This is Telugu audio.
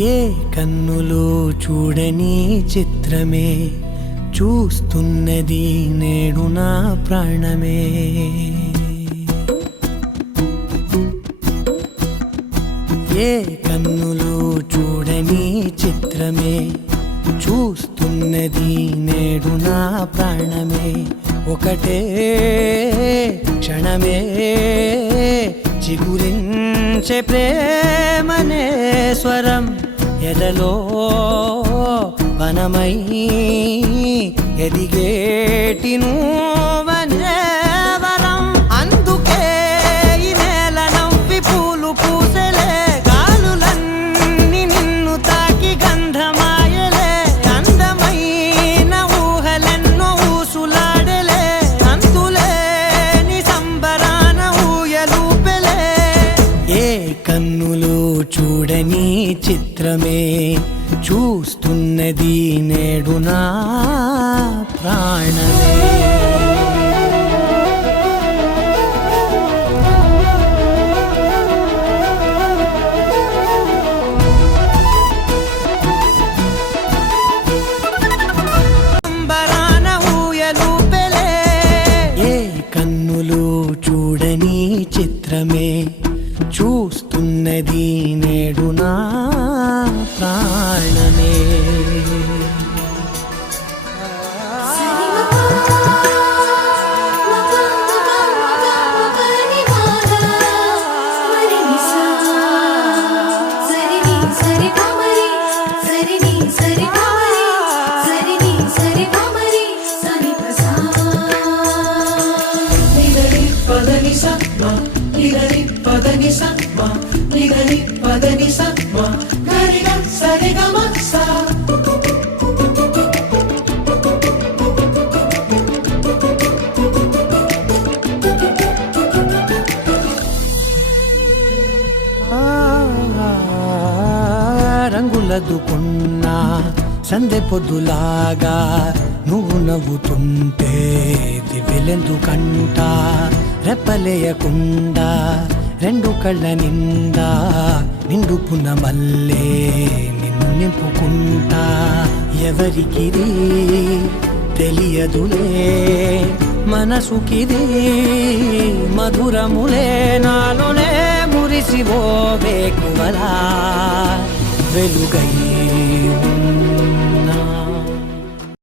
ఏ కన్నులు చూడని చిత్రమే చూస్తున్నది నేడు నా ప్రాణమే. ఏ కన్నులు చూడని చిత్రమే చూస్తున్నది నేడు నా ప్రాణమే. ఒకటే క్షణమే చిగురించే ప్రేమనే స్వరం ఎదలో వనమై ఎదిగేటి నువ్వనే వరం. అందుకే ఈ నేల నవ్వి పూలు పూసెలే, గాలులన్నీ నిన్ను తాకి గంధమాయలే. అందమైన ఊహలెన్నో ఊసులాడలే, అంతులేని సంబరాన ఊయలూపెలే. ఏ కన్నులు చూడని చిత్రమే చూస్తున్నది నేడు నా ప్రాణమే. సంబరాన ఊయలూపెలే. ఏ కన్నులు చూడని చిత్రమే చూస్తున్నది నేడు నా ప్రాణమే. రంగులదుకున్నా సందె పొద్దులాగా నువ్వు నవ్వుతుంటే దివ్వెలెందుకంట. రెప్పలేయకుండా రెండు కళ్ళ నిండా నిండుకున్న మల్లే నిన్ను నింపుకుంటా. ఎవరికిది తెలియదులే మనసుకిది మధురములే, నాలోనే మురిసివో వేకువలా వెలుగై